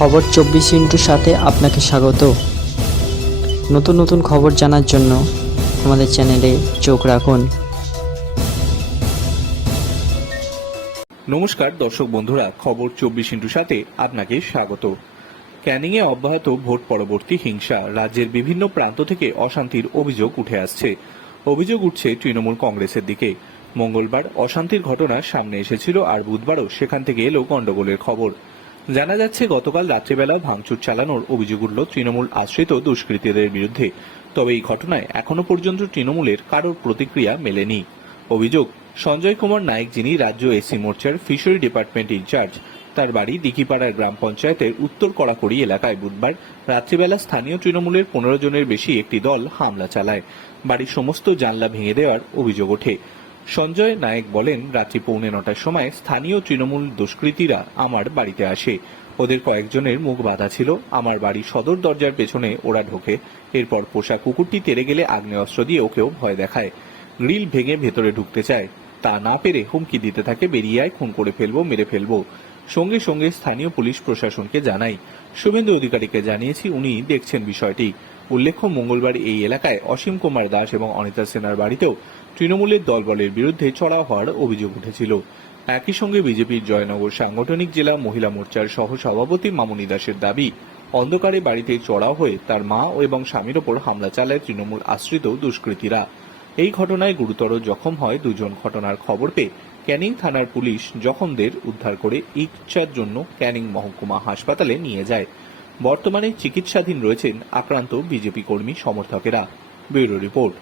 খবর চব্বিশ ইন্টুর সাথে আপনাকে স্বাগত। নতুন নতুন খবর জানার জন্য আমাদের চ্যানেলে চোখ রাখুন। নমস্কার দর্শক বন্ধুরা, খবর চব্বিশ ইন্টু সাথে আপনাকে স্বাগত। ক্যানিংয়ে অব্যাহত ভোট পরবর্তী হিংসা, রাজ্যের বিভিন্ন প্রান্ত থেকে অশান্তির অভিযোগ উঠে আসছে। অভিযোগ উঠছে তৃণমূল কংগ্রেসের দিকে। মঙ্গলবার অশান্তির ঘটনা সামনে এসেছিল আর বুধবারও সেখান থেকে এলো গন্ডগোলের খবর। জানা যাচ্ছে, গতকাল রাত্রিবেলা ভাঙচুর চালানোর অভিযোগ উঠল তৃণমূল আশ্রিত দুষ্কৃতীদের বিরুদ্ধে। তবে এই ঘটনায় এখনও পর্যন্ত তৃণমূলের কারোর প্রতিক্রিয়া মেলেনি। অভিযোগ, সঞ্জয় কুমার নায়েক যিনি রাজ্য এসি মোর্চার ফিশারি ডিপার্টমেন্ট ইনচার্জ, তার বাড়ি দিঘিপাড়ার গ্রাম পঞ্চায়েতের উত্তর কড়াকড়ি এলাকায় বুধবার রাত্রিবেলা স্থানীয় তৃণমূলের পনেরো জনের বেশি একটি দল হামলা চালায়। বাড়ির সমস্ত জানলা ভেঙে দেওয়ার অভিযোগ ওঠে। সঞ্জয় নায়েক বলেন, রাত্রি পৌনে নটার সময় স্থানীয় তৃণমূল দুষ্কৃতীরা আমার বাড়িতে আসে। ওদের কয়েকজনের মুখ বাঁধা ছিল। আমার বাড়ির সদর দরজার পেছনে ওরা ঢোকে। এরপর পোষা কুকুরটি তেড়ে গেলে আগ্নেয়াস্ত্র দিয়ে ওকেও ভয় দেখায়। গ্রিল ভেঙে ভেতরে ঢুকতে চায়। তা না পেরে হুমকি দিতে থাকে, বেরিয়ে আয়, খুন করে ফেলব, মেরে ফেলব। সঙ্গে সঙ্গে স্থানীয় পুলিশ প্রশাসনকে জানাই। শুভেন্দু অধিকারীকে জানিয়েছি, উনি দেখছেন বিষয়টি। উল্লেখ্য মঙ্গলবার এই এলাকায় অসীম কুমার দাস এবং অনিতা সেনার বাড়িতেও তৃণমূলের দলবলের বিরুদ্ধে চড়াও হওয়ার অভিযোগ উঠেছিল। একই সঙ্গে বিজেপির জয়নগর সাংগঠনিক জেলা মহিলা মোর্চার সহ সভাপতি মামুনি দাসের দাবি, অন্ধকারে বাড়িতে চড়াও হয়ে তার মা এবং স্বামীর ওপর হামলা চালায় তৃণমূল আশ্রিত দুষ্কৃতীরা। এই ঘটনায় গুরুতর জখম হয় দুজন ঘটনার খবর পেয়ে ক্যানিং থানার পুলিশ জখমদের উদ্ধার করে চিকিৎসার জন্য ক্যানিং মহকুমা হাসপাতালে নিয়ে যায়। বর্তমানে চিকিৎসাধীন রয়েছেন আক্রান্ত বিজেপি কর্মী সমর্থকেরা। Bureau report.